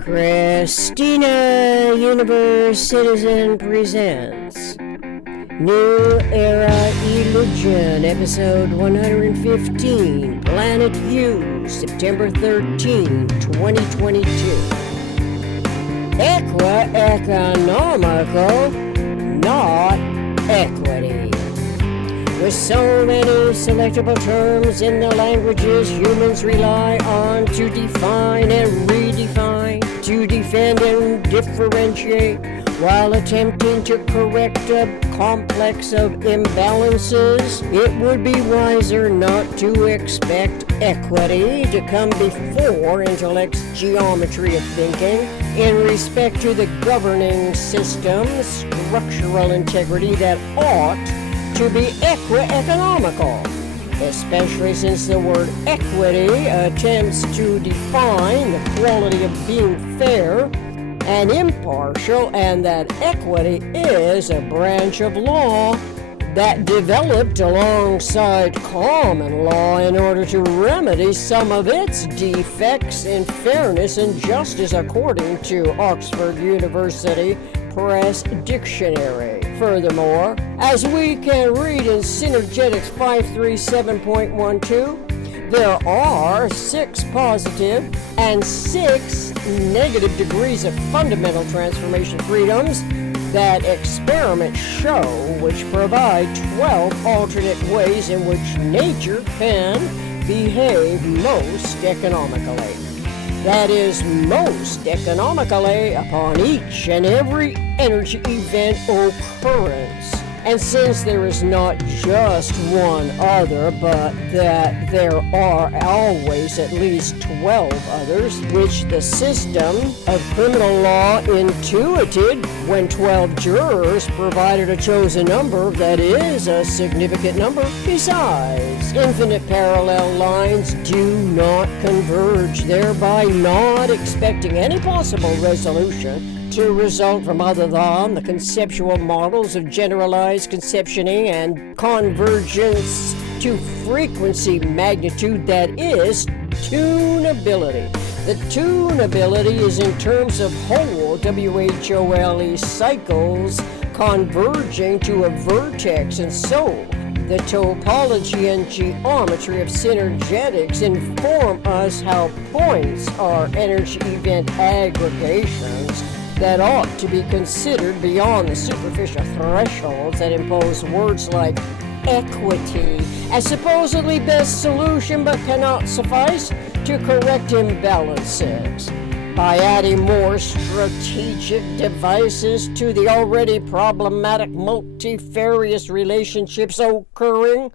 Christina Universe Citizen presents New Era Illusion, episode 115, Planet View, September 13, 2022. Equieconomical Not Equity. With so many selectable terms in the languages humans rely on to define and redefine, to defend and differentiate, while attempting to correct a complex of imbalances, it would be wiser not to expect equity to come before intellect's geometry of thinking in respect to the governing system's structural integrity that ought to be equieconomical, especially since the word equity attempts to define the quality of being fair and impartial, and that equity is a branch of law that developed alongside common law in order to remedy some of its defects in fairness and justice, according to Oxford University Press Dictionary. Furthermore, as we can read in Synergetics 537.12, there are 6 positive and 6 negative degrees of fundamental transformation freedoms that experiments show, which provide 12 alternate ways in which nature can behave most economically. That is, most economically upon each and every energy event occurrence. And since there is not just one other, but that there are always at least 12 others, which the system of criminal law intuited when 12 jurors provided a chosen number that is a significant number. Besides, infinite parallel lines do not converge, thereby not expecting any possible resolution to result from other than the conceptual models of generalized conceptioning and convergence to frequency magnitude that is tunability. The tunability is in terms of whole, WHOLE, cycles converging to a vertex, and so the topology and geometry of synergetics inform us how points are energy event aggregations that ought to be considered beyond the superficial thresholds that impose words like equity as supposedly best solution, but cannot suffice to correct imbalances. By adding more strategic devices to the already problematic multifarious relationships occurring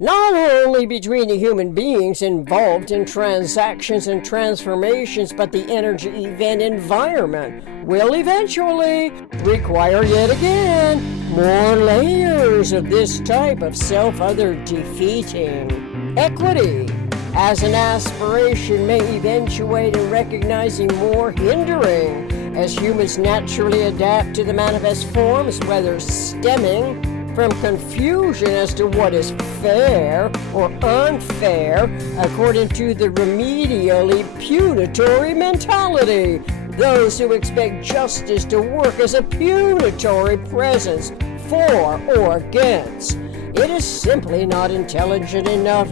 not only between the human beings involved in transactions and transformations, but the energy event environment will eventually require yet again more layers of this type of self-other defeating. Equity as an aspiration may eventuate in recognizing more hindering as humans naturally adapt to the manifest forms, whether stemming from confusion as to what is fair or unfair according to the remedially punitory mentality. Those who expect justice to work as a punitory presence for or against. It is simply not intelligent enough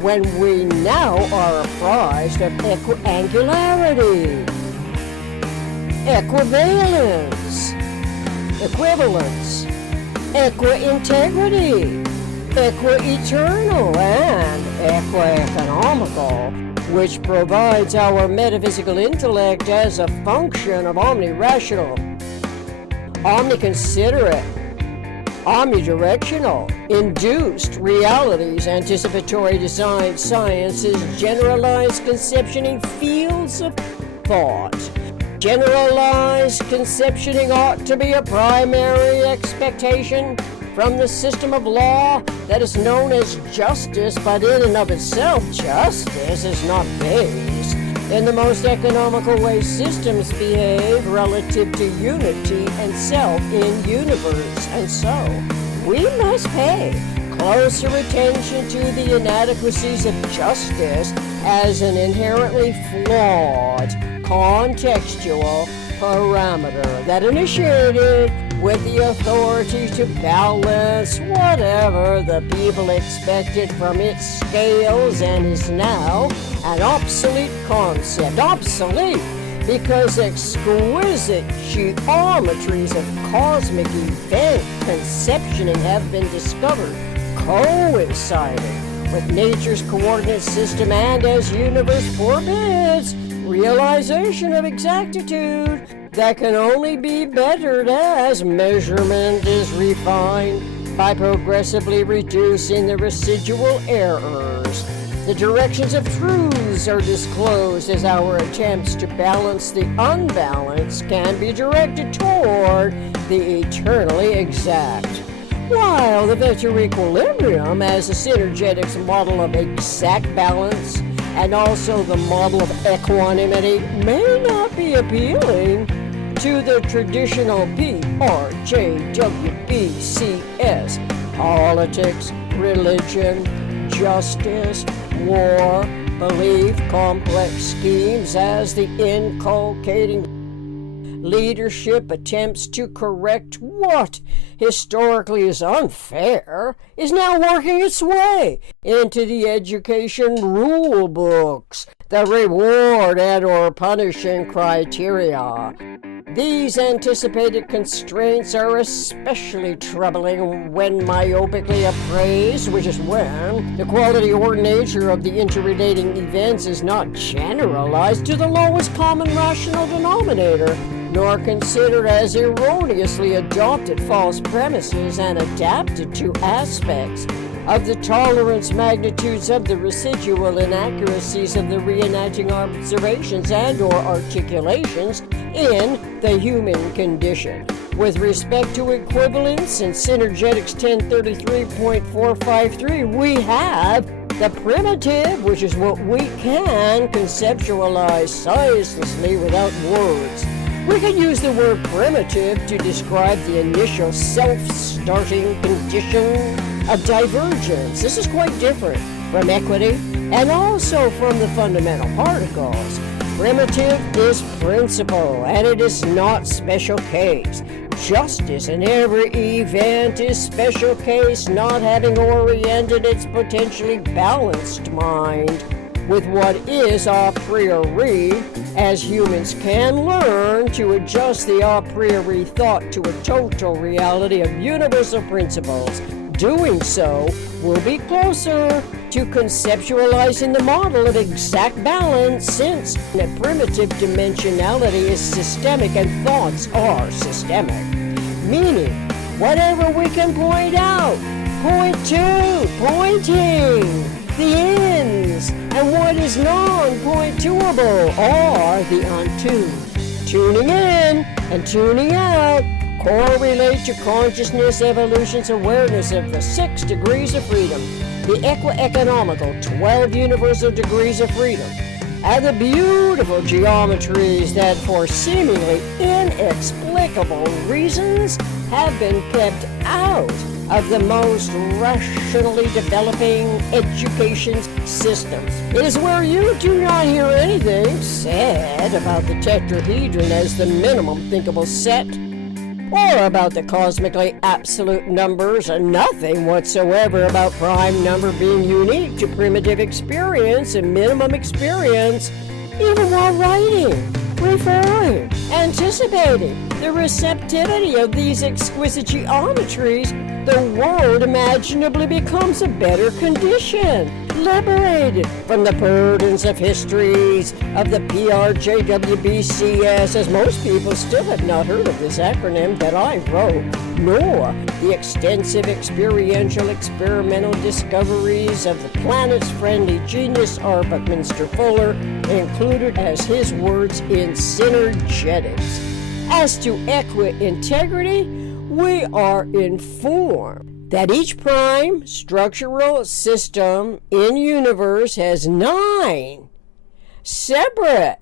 when we now are apprised of equiangularity, equivalence, equi-integrity, equi-eternal, and equieconomical, which provides our metaphysical intellect as a function of omni-rational, omni-considerate, omnidirectional, induced realities, anticipatory design sciences, generalized conceptioning fields of thought. Generalized conceptioning ought to be a primary expectation from the system of law that is known as justice, but in and of itself, justice is not based in the most economical way systems behave relative to unity and self in universe. And so, we must pay closer attention to the inadequacies of justice as an inherently flawed, contextual parameter that initiated with the authority to balance whatever the people expected from its scales and is now an obsolete concept. Obsolete because exquisite geometries of cosmic event conceptioning have been discovered, coinciding with nature's coordinate system, and as universe forbids, realization of exactitude that can only be bettered as measurement is refined by progressively reducing the residual errors. The directions of truths are disclosed as our attempts to balance the unbalanced can be directed toward the eternally exact. While the vector equilibrium as a Synergetics model of exact balance and also the model of equanimity may not be appealing to the traditional PRJWBCS, politics, religion, justice, war, belief, complex schemes as the inculcating leadership attempts to correct what historically is unfair is now working its way into the education rule books, the reward and or punishing criteria. These anticipated constraints are especially troubling when myopically appraised, which is when the quality or nature of the interrelating events is not generalized to the lowest common rational denominator, nor considered as erroneously adopted false premises and adapted to aspects of the tolerance magnitudes of the residual inaccuracies of the reenacting observations and or articulations in the human condition. With respect to equivalence in Synergetics 1033.453, we have the primitive, which is what we can conceptualize ceaselessly without words. We can use the word primitive to describe the initial self-starting condition of divergence. This is quite different from equity and also from the fundamental particles. Primitive is principle, and it is not special case. Justice in every event is special case, not having oriented its potentially balanced mind with what is a priori, as humans can learn to adjust the a priori thought to a total reality of universal principles. Doing so will be closer to conceptualizing the model of exact balance, since the primitive dimensionality is systemic and thoughts are systemic. Meaning, whatever we can point out, point to, pointing, the ends, and what is non-point-toable are the untuned. Tuning in and tuning out correlate to consciousness evolution's awareness of the 6 degrees of freedom, the equieconomical 12 universal degrees of freedom, and the beautiful geometries that for seemingly inexplicable reasons have been kept out of the most rationally developing education systems. It is where you do not hear anything said about the tetrahedron as the minimum thinkable set, or about the cosmically absolute numbers, and nothing whatsoever about prime number being unique to primitive experience and minimum experience, even while writing, referring, anticipating the receptivity of these exquisite geometries. The world imaginably becomes a better condition, liberated from the burdens of histories of the PRJWBCS, as most people still have not heard of this acronym that I wrote, nor the extensive experiential experimental discoveries of the planet's friendly genius R. Buckminster Fuller, included as his words in Synergetics. As to equi-integrity, we are informed that each prime structural system in universe has 9 separate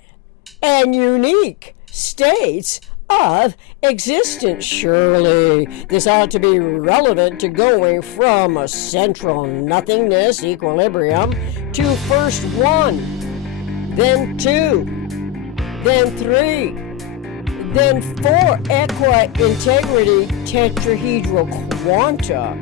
and unique states of existence. Surely this ought to be relevant to going from a central nothingness equilibrium to first 1, then 2, then 3, then 4 equi-integrity tetrahedral quanta,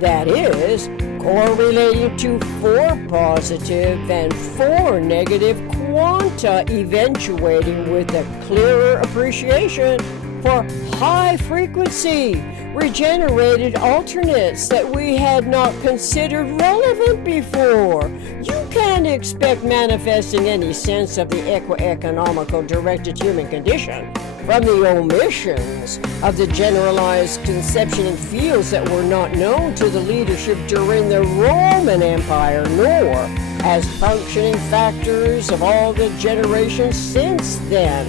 that is, correlating to 4 positive and 4 negative quanta, eventuating with a clearer appreciation for high-frequency regenerated alternates that we had not considered relevant before. You can't expect manifesting any sense of the equieconomical directed human condition from the omissions of the generalized conception in fields that were not known to the leadership during the Roman Empire, nor as functioning factors of all the generations since then,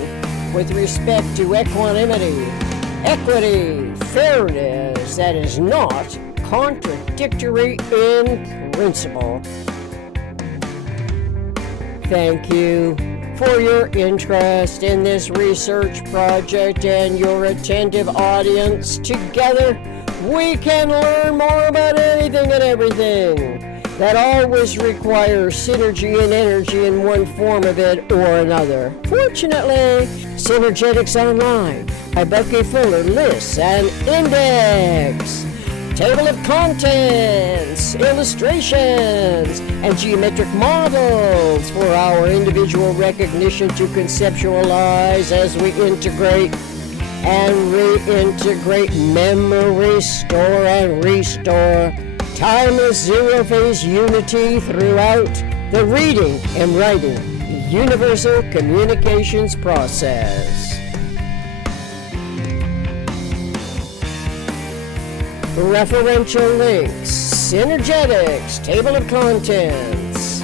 with respect to equanimity, equity, fairness that is not contradictory in principle. Thank you for your interest in this research project and your attentive audience. Together, we can learn more about anything and everything. That always requires synergy and energy in one form of it or another. Fortunately, Synergetics Online by Bucky Fuller lists an index, table of contents, illustrations, and geometric models for our individual recognition to conceptualize as we integrate and reintegrate, memory, store, and restore timeless zero-phase unity throughout the reading and writing universal communications process. Referential links: Synergetics, table of contents.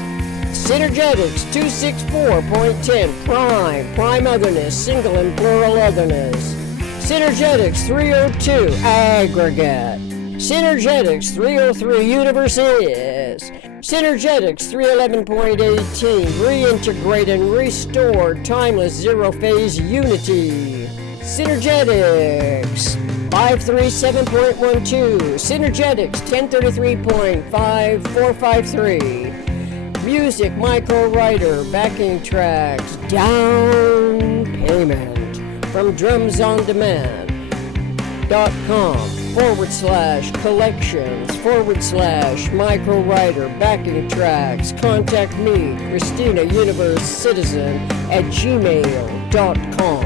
Synergetics 264.10, prime otherness, single and plural otherness. Synergetics 302, aggregate. Synergetics 303, universe is. Synergetics 311.18, reintegrate and restore timeless zero-phase unity. Synergetics 537.12, Synergetics 1033.5453, music, micro writer, backing tracks, down payment from drumsondemand.com/collections/micro writer, backing tracks. Contact me, Christina Universe Citizen at gmail.com.